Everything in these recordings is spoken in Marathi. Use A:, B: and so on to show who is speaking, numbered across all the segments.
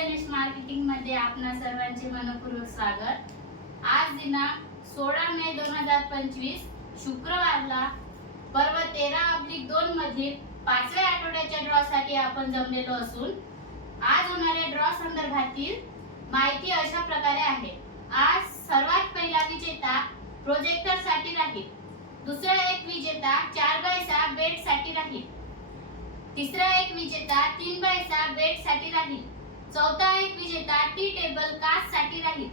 A: स्पेशलिस्ट मार्केटिंगमध्ये आपणा सर्वांचे मनपूर्वक स्वागत. आज दिनांक सोळा मे दोन हजार पंचवीस शुक्रवारला पर्व तेरा अब्लिक दोन मधील पाचव्या आठवड्याच्या ड्रॉ साठी आपण जमलेलो असून आज होणाऱ्या ड्रॉ संदर्भातील माहिती अशा प्रकारे आहे. आज सर्वात पहिला विजेता प्रोजेक्टरसाठी राहील. दुसरा एक विजेता चार बाय सहा बेडसाठी राहील. तिसरा एक विजेता तीन बाय सहा बेडसाठी राहील. चौथा एक विजेता टी टेबल कास्टसाठी राहील.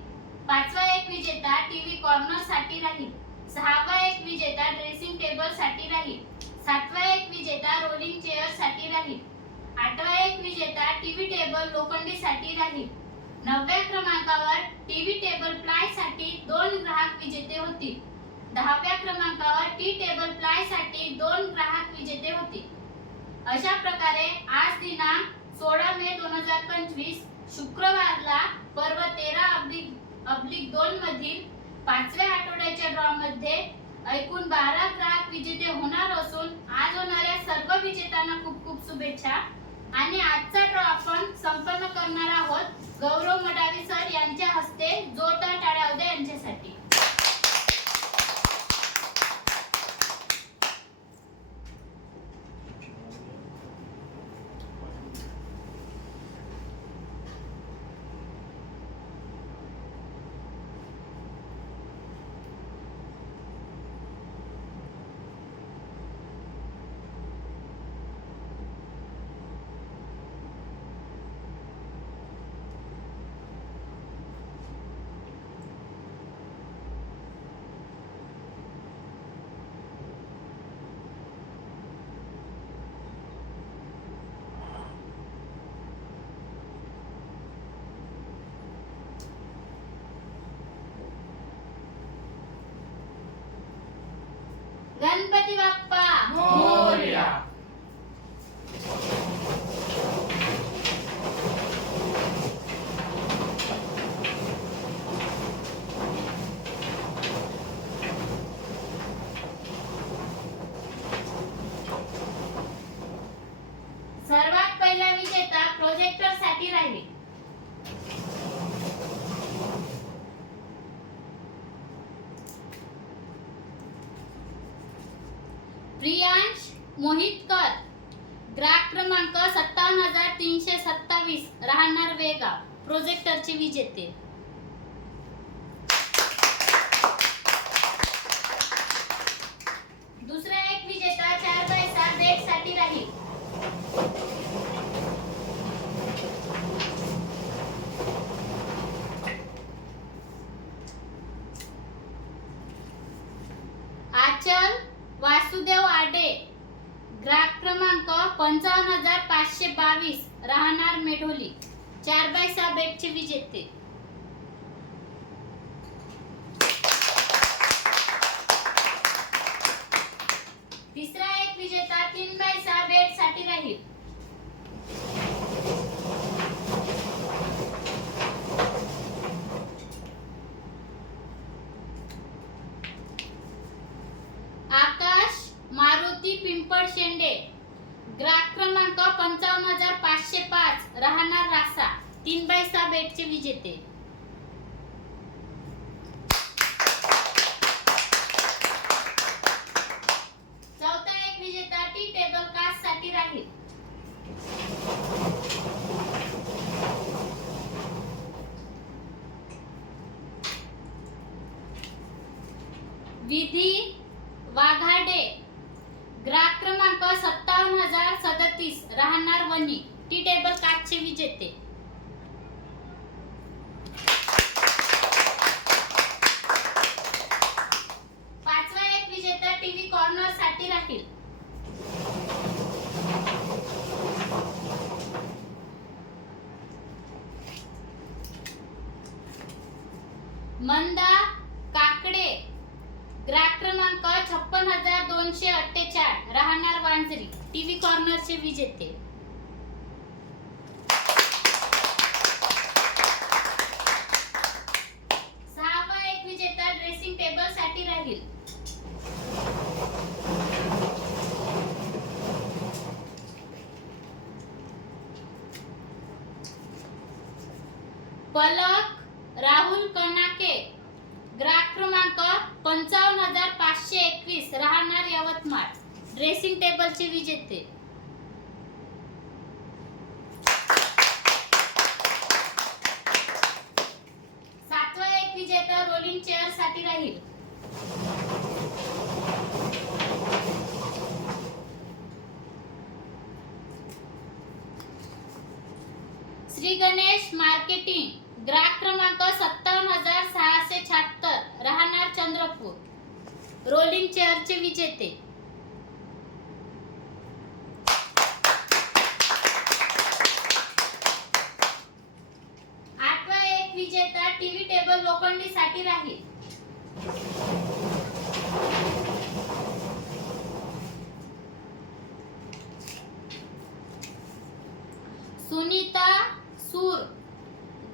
A: पाचवा एक विजेता टीव्ही कॉर्नरसाठी राहील. सहावा एक विजेता ड्रेसिंग टेबलसाठी राहील. सातवा एक विजेता रोलिंग चेअरसाठी राहील. आठवा एक विजेता टीव्ही टेबल लोखंडी साठी राहील. नवव्या क्रमांकावर टीव्ही टेबल प्लायसाठी दोन ग्राहक विजेते होतील. दहाव्या क्रमांकावर टी टेबल प्लायसाठी दोन ग्राहक विजेते होतील. अशा प्रकारे आज दिनांक सोळा मे दोन हजार पंचवीस शुक्रवारला पर्व तेरा अब्लिक अब्लिक दोन मधील पाचव्या आठवड्याच्या ड्रॉ मध्ये एकूण बारा ग्राहक विजेते होणार असून आज होणाऱ्या सर्व विजेत्यांना खूप खूप शुभेच्छा. आणि आजचा ड्रॉ आपण संपन्न करणार आहोत गौरव मडावी सर यांच्या हस्ते जोरदार टाळ्या उद्या यांच्यासाठी. बाप्पा सर्वात पहिला विजेता प्रोजेक्टरसाठी राहिले. प्रियांश मोहितकर. ग्राहक क्रमांक सत्तावन्न हजार तीनशे सत्तावीस. राहणार वेगाव प्रोजेक्टरचे विजेते दुसरा एक विजेता चार बाय सहा बेडसाठी राहील आचल वासुदेव आडे ग्राहक क्रमांक पंचावन्न हजार पाचशे बावीस राहणार मेढोली. चार बाय सहा बेटचे विजेते तिसरा एक विजेता तीन बाय सहा बेडसाठी राहील आकाश मारुती पिंपळ शेंडे. ग्राहक क्रमांक पंचावन्न हजार पाचशे पाच राहणार रासा तीन बाय सहा बेटचे विजेते. चौथा एक विजेता टी टेबल कास्टसाठी राहील. विधी वाघाडे ग्राहक क्रमांक सत्तावन्न हजार सदतीस राहणार टी टेबल काचचे विजेते पाचवा एक विजेता टीव्ही कॉर्नरसाठी राहील. मंदा काकडे. ग्राहक क्रमांक छप्पन हजार दोनशे अठ्ठेचाळ. राहणार वांजरी. टीव्ही कॉर्नरचे विजेते. राहील पलक राहुल कनाके ग्राहक क्रमांक पंचावन्न हजार पाचशे एकवीस राहणार यवतमाळ. ड्रेसिंग टेबलचे विजेते. श्री गणेश मार्केटिंग ग्राहक क्रमांक सत्तावन्न हजार सहाशे शहात्तर राहणार चंद्रपूर. रोलिंग चेअरचे विजेते. आठवा एक विजेता टीव्ही टेबल लोखंडी साठी राहील. सुनीता सूर.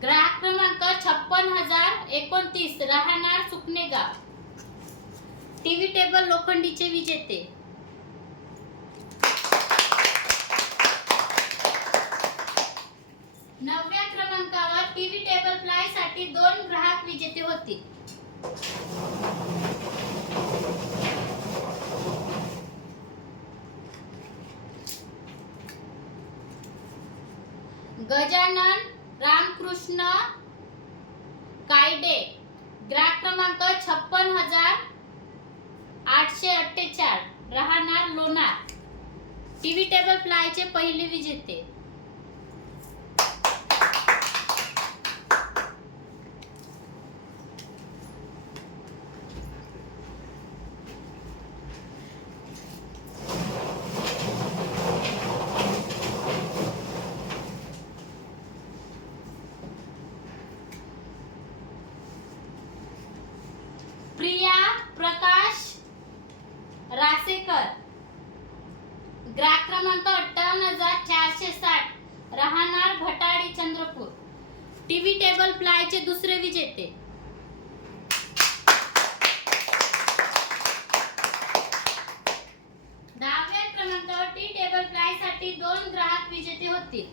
A: ग्राहक क्रमांक छप्पन हजार एकोणतीस राहणार सुकणेगाव टीव्ही टेबल लोखंडीचे विजेते. नवव्या क्रमांकावर टीव्ही टेबल प्लायसाठी दोन ग्राहक विजेते होते. गजानन रामकृष्ण कायडे ग्राहक क्रमांक छप्पन हजार आठशे अठ्ठेचाळ. राहणार लोणार. टीव्ही टेबल प्लायचे पहिले विजेते. क्रमांक अठ्ठावन्न हजार चारशे साठ. राहणार भटाडी चंद्रपूर. टीव्ही टेबल प्लायचे दुसरे विजेते. दहाव्या क्रमांकावर टी टेबल प्लायसाठी दोन ग्राहक विजेते होतील.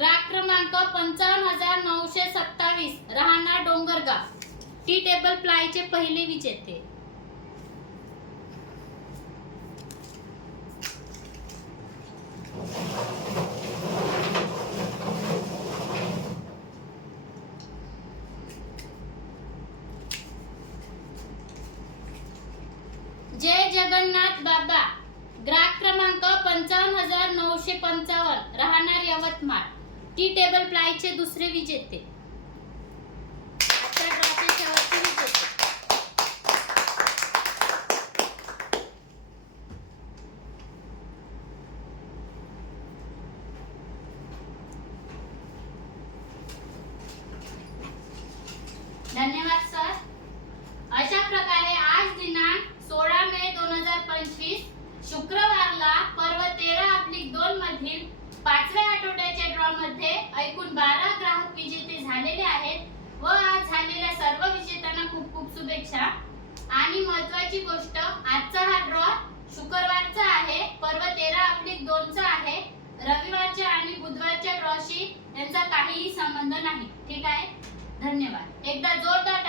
A: ग्राहक क्रमांक पंचावन्न हजार नऊशे सत्तावीस. राहणार डोंगरगाव. टी टेबल प्लायचे पहिले विजेते. जय जगन्नाथ बाबा. ग्राहक क्रमांक पंचावन्न हजार नऊशे पंचावन्न. राहणार यवतमाळ. टी टेबल प्लायचे दुसरे विजेते. त्यांचा काहीही संबंध नाही. ठीक आहे? धन्यवाद. एकदा जोरदार